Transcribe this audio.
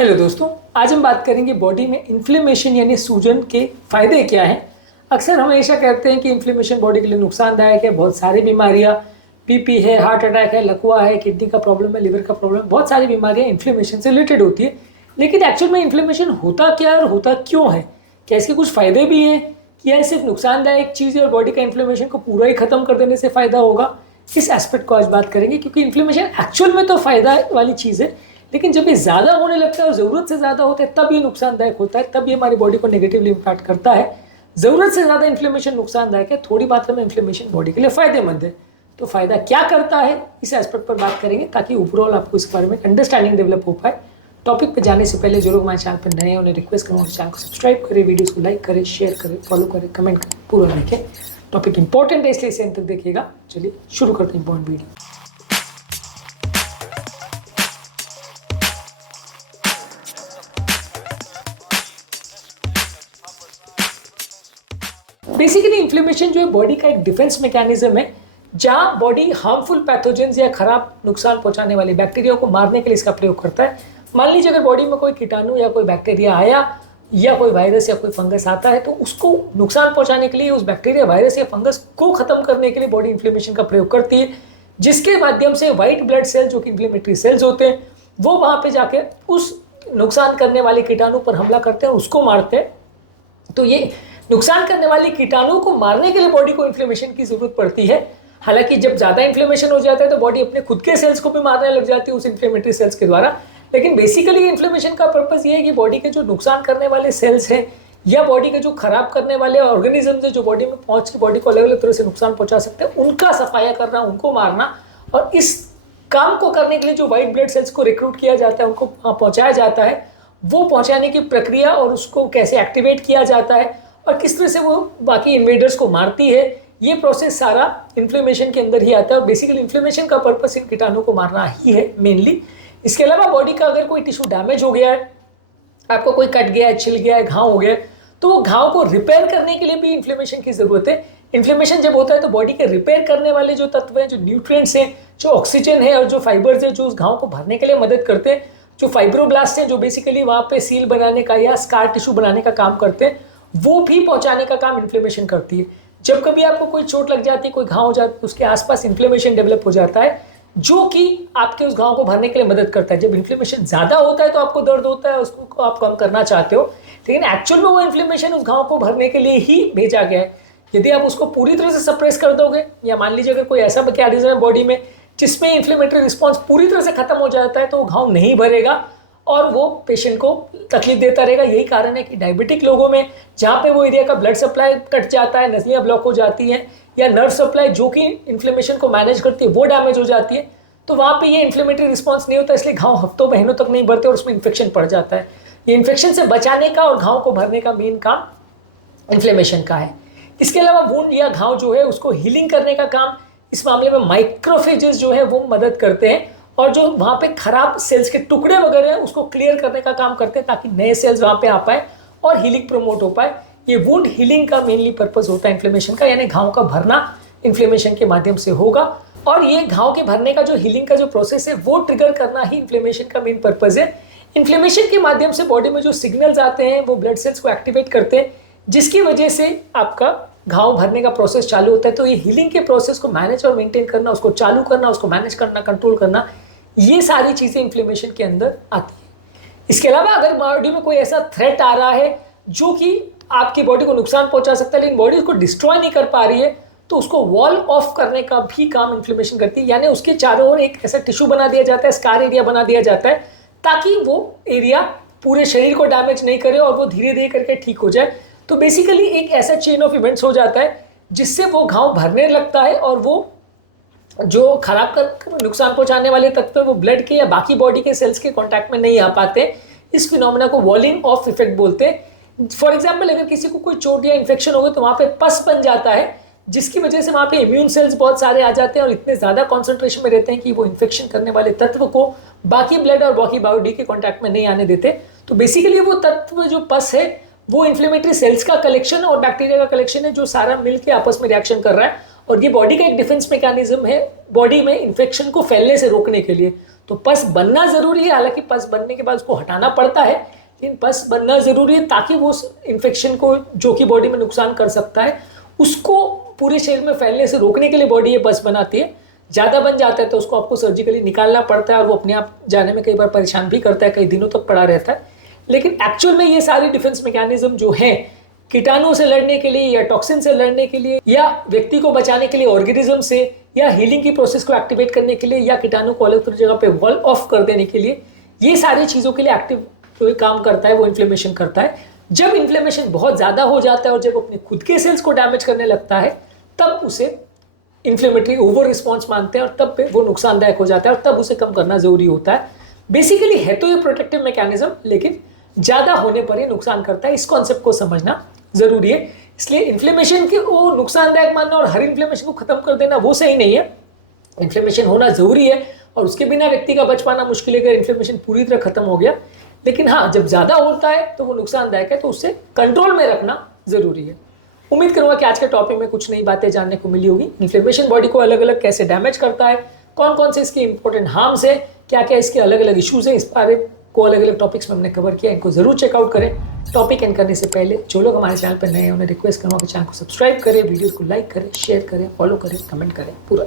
Hello दोस्तों, आज हम बात करेंगे बॉडी में इन्फ्लेमेशन यानी सूजन के फायदे क्या हैं। अक्सर हम हमेशा कहते हैं कि इन्फ्लेमेशन बॉडी के लिए नुकसानदायक है। बहुत सारी बीमारियां, बीपी है, हार्ट अटैक है, लकवा है, किडनी का प्रॉब्लम है, लिवर का प्रॉब्लम, बहुत सारी बीमारियां इन्फ्लेमेशन से रिलेटेड होती है। लेकिन एक्चुअल में इन्फ्लेमेशन होता क्या है और होता क्यों है? क्या इसके कुछ फायदे भी हैं कि यह सिर्फ नुकसानदायक चीज़ है और बॉडी का इन्फ्लेमेशन को पूरा ही खत्म कर देने से फायदा होगा? इस एस्पेक्ट को आज बात करेंगे, क्योंकि इन्फ्लेमेशन एक्चुअल में तो फायदा वाली चीज़ है, लेकिन जब ये ज़्यादा होने लगता है और ज़रूरत से ज़्यादा होता है तब ये नुकसानदायक होता है, तब ये हमारी बॉडी को नेगेटिवली इम्पैक्ट करता है। ज़रूरत से ज़्यादा इन्फ्लेमेशन नुकसानदायक है, थोड़ी मात्रा में इन्फ्लेमेशन बॉडी के लिए फ़ायदेमंद है। तो फ़ायदा क्या करता है, इस एस्पेक्ट पर बात करेंगे ताकि ओवरऑल आपको इस बारे में अंडरस्टैंडिंग डेवलप हो पाए। टॉपिक पर जाने से पहले जो लोग हमारे चैनल पर नए हैं उन्हें रिक्वेस्ट करूँगा कि चैनल को सब्सक्राइब करें, वीडियोज़ को लाइक करें, शेयर करें, फॉलो करें, कमेंट करें, पूरा देखें। टॉपिक इंपॉर्टेंट है इसलिए इसे अंत तक देखिएगा। चलिए शुरू करते हैं इंपॉर्टेंट वीडियो। बेसिकली इन्फ्लेमेशन जो है बॉडी का एक डिफेंस मैकेनिज्म है, जहां बॉडी हार्मफुल पैथोजेंस या खराब नुकसान पहुंचाने वाले बैक्टीरिया को मारने के लिए इसका प्रयोग करता है। मान लीजिए अगर बॉडी में कोई कीटाणु या कोई बैक्टीरिया आया या कोई वायरस या कोई फंगस आता है, तो उसको नुकसान पहुंचाने के लिए, उस बैक्टीरिया, वायरस या फंगस को खत्म करने के लिए बॉडी इन्फ्लेमेशन का प्रयोग करती है, जिसके माध्यम से व्हाइट ब्लड सेल जो कि इन्फ्लेमेटरी सेल्स होते हैं वो वहां पे जाके उस नुकसान करने वाले कीटाणु पर हमला करते हैं, उसको मारते हैं। तो ये नुकसान करने वाले कीटाणु को मारने के लिए बॉडी को इन्फ्लेमेशन की जरूरत पड़ती है। हालांकि जब ज्यादा इन्फ्लेमेशन हो जाता है तो बॉडी अपने खुद के सेल्स को भी मारने लग जाती है उस इन्फ्लेमेटरी सेल्स के द्वारा। लेकिन बेसिकली इन्फ्लेमेशन का पर्पस ये है कि बॉडी के जो नुकसान करने वाले सेल्स हैं या बॉडी के जो खराब करने वाले ऑर्गेनिजम्स हैं जो बॉडी में पहुंच के बॉडी को अलग अलग तरह से नुकसान पहुंचा सकते हैं, उनका सफाया करना, उनको मारना। और इस काम को करने के लिए जो व्हाइट ब्लड सेल्स को रिक्रूट किया जाता है, उनको पहुंचाया जाता है, वो पहुंचाने की प्रक्रिया और उसको कैसे एक्टिवेट किया जाता है और किस तरह से वो बाकी इन्वेडर्स को मारती है, ये प्रोसेस सारा इन्फ्लेमेशन के अंदर ही आता है। और बेसिकली इन्फ्लेमेशन का पर्पस इन कीटाणु को मारना ही है मेनली। इसके अलावा बॉडी का अगर कोई टिश्यू डैमेज हो गया है, आपको कोई कट गया है, छिल गया है, घाव हो गया है, तो वो घाव को रिपेयर करने के लिए भी इन्फ्लेमेशन की जरूरत है। इन्फ्लेमेशन जब होता है तो बॉडी के रिपेयर करने वाले जो तत्व हैं, जो न्यूट्रिएंट्स हैं, जो ऑक्सीजन है और जो फाइबर्स हैं, जो उस घाव को भरने के लिए मदद करते हैं, जो फाइब्रोब्लास्ट हैं जो बेसिकली वहाँ पे सील बनाने का या स्कार टिश्यू बनाने का काम करते हैं, वो भी पहुंचाने का काम इन्फ्लेमेशन करती है। जब कभी आपको कोई चोट लग जाती है, कोई घाव हो जाता है, उसके आसपास इन्फ्लेमेशन डेवलप हो जाता है जो कि आपके उस घाव को भरने के लिए मदद करता है। जब इन्फ्लेमेशन ज्यादा होता है तो आपको दर्द होता है, उसको आप कम करना चाहते हो, लेकिन एक्चुअल में वो इन्फ्लेमेशन उस घाव को भरने के लिए ही भेजा गया है। यदि आप उसको पूरी तरह से सप्रेस कर दोगे, या मान लीजिए अगर कोई ऐसा मैकेनिज्म है बॉडी में जिसमें इन्फ्लेमेटरी रिस्पॉन्स पूरी तरह से खत्म हो जाता है, तो वो घाव नहीं भरेगा और वो पेशेंट को तकलीफ देता रहेगा। यही कारण है कि डायबिटिक लोगों में जहाँ पे वो एरिया का ब्लड सप्लाई कट जाता है, नसलियाँ ब्लॉक हो जाती हैं, या नर्व सप्लाई जो कि इन्फ्लेमेशन को मैनेज करती है वो डैमेज हो जाती है, तो वहाँ पे ये इन्फ्लेमेटरी रिस्पॉन्स नहीं होता, इसलिए घाव हफ्तों महीनों तक नहीं भरते और उसमें इन्फेक्शन पड़ जाता है। ये इन्फेक्शन से बचाने का और घाव को भरने का मेन काम इन्फ्लेमेशन का है। इसके अलावा वुंड या घाव जो है उसको हीलिंग करने का काम इस मामले में माइक्रोफेजेस जो है वो मदद करते हैं, और जो वहाँ पे खराब सेल्स के टुकड़े वगैरह हैं उसको क्लियर करने का काम करते हैं ताकि नए सेल्स वहाँ पे आ पाए और हीलिंग प्रमोट हो पाए। ये वुंड हीलिंग का मेनली पर्पस होता है इन्फ्लेमेशन का, यानी घाव का भरना इन्फ्लेमेशन के माध्यम से होगा। और ये घाव के भरने का जो हीलिंग का जो प्रोसेस है वो ट्रिगर करना ही इन्फ्लेमेशन का मेन पर्पस है। इन्फ्लेमेशन के माध्यम से बॉडी में जो सिग्नल्स आते हैं वो ब्लड सेल्स को एक्टिवेट करते हैं, जिसकी वजह से आपका घाव भरने का प्रोसेस चालू होता है। तो ये हीलिंग के प्रोसेस को मैनेज और मेंटेन करना, उसको चालू करना, उसको मैनेज करना, कंट्रोल करना, ये सारी चीजें इन्फ्लेमेशन के अंदर आती है। इसके अलावा अगर बॉडी में कोई ऐसा थ्रेट आ रहा है जो कि आपकी बॉडी को नुकसान पहुंचा सकता है लेकिन बॉडी उसको डिस्ट्रॉय नहीं कर पा रही है, तो उसको वॉल ऑफ करने का भी काम इन्फ्लेमेशन करती है। यानी उसके चारों ओर एक ऐसा टिश्यू बना दिया जाता है, स्कार एरिया बना दिया जाता है, ताकि वो एरिया पूरे शरीर को डैमेज नहीं करे और वो धीरे धीरे करके ठीक हो जाए। तो बेसिकली एक ऐसा चेन ऑफ इवेंट्स हो जाता है जिससे वो घाव भरने लगता है और वो जो खराब कर नुकसान पहुंचाने वाले तत्व वो ब्लड के या बाकी बॉडी के सेल्स के कांटेक्ट में नहीं आ पाते। इस फिनोमेना को वॉलिंग ऑफ इफेक्ट बोलते हैं। फॉर एग्जांपल अगर किसी को कोई चोट या इन्फेक्शन हो गया तो वहाँ पे पस बन जाता है, जिसकी वजह से वहाँ पे इम्यून सेल्स बहुत सारे आ जाते हैं और इतने ज़्यादा कॉन्सेंट्रेशन में रहते हैं कि वो इन्फेक्शन करने वाले तत्व को बाकी ब्लड और बाकी बॉडी के कॉन्टैक्ट में नहीं आने देते। तो बेसिकली वो तत्व जो पस है वो इन्फ्लेमेटरी सेल्स का कलेक्शन और बैक्टीरिया का कलेक्शन है, जो सारा मिलकर आपस में रिएक्शन कर रहा है। और ये बॉडी का एक डिफेंस मैकेनिज्म है बॉडी में इन्फेक्शन को फैलने से रोकने के लिए। तो पस बनना ज़रूरी है, हालांकि पस बनने के बाद उसको हटाना पड़ता है, लेकिन पस बनना ज़रूरी है ताकि वो इन्फेक्शन को जो कि बॉडी में नुकसान कर सकता है उसको पूरे शरीर में फैलने से रोकने के लिए बॉडी ये पस बनाती है। ज़्यादा बन जाता है तो उसको आपको सर्जिकली निकालना पड़ता है और वो अपने आप जाने में कई बार परेशान भी करता है, कई दिनों तक पड़ा रहता है। लेकिन एक्चुअल में ये सारी डिफेंस मैकेनिज्म जो हैं कीटाणुओं से लड़ने के लिए या टॉक्सिन से लड़ने के लिए या व्यक्ति को बचाने के लिए ऑर्गेनिज्म से या हीलिंग की प्रोसेस को एक्टिवेट करने के लिए या कीटाणु को अलग जगह पे वॉल ऑफ कर देने के लिए, ये सारी चीज़ों के लिए एक्टिव जो काम करता है वो इन्फ्लेमेशन करता है। जब इन्फ्लेमेशन बहुत ज़्यादा हो जाता है और जब अपने खुद के सेल्स को डैमेज करने लगता है तब उसे इन्फ्लेमेटरी ओवर रिस्पॉन्स मानते हैं और तब पे वो नुकसानदायक हो जाता है और तब उसे कम करना जरूरी होता है। बेसिकली है तो ये प्रोटेक्टिव मैकेनिज्म, लेकिन ज़्यादा होने पर ये नुकसान करता है। इस कॉन्सेप्ट को समझना जरूरी है। इसलिए इन्फ्लेमेशन के वो नुकसानदायक मानना और हर इन्फ्लेमेशन को खत्म कर देना वो सही नहीं है। इन्फ्लेमेशन होना जरूरी है और उसके बिना व्यक्ति का बच पाना मुश्किल है अगर इन्फ्लेमेशन पूरी तरह खत्म हो गया। लेकिन हाँ, जब ज़्यादा होता है तो वो नुकसानदायक है, तो उससे कंट्रोल में रखना जरूरी है। उम्मीद करूंगा कि आज के टॉपिक में कुछ नई बातें जानने को मिली होगी। इन्फ्लेमेशन बॉडी को अलग अलग कैसे डैमेज करता है, कौन कौन से इसके इंपॉर्टेंट हार्म्स है, क्या क्या इसके अलग अलग इश्यूज हैं, इस बारे को अलग अलग टॉपिक्स में हमने कवर किया। इनको जरूर चेकआउट करें। टॉपिक एंड करने से पहले जो लोग हमारे चैनल पर नए हैं उन्हें रिक्वेस्ट करूँगा कि चैनल को सब्सक्राइब करें, वीडियो को लाइक करें, शेयर करें, फॉलो करें, कमेंट करें, पूरा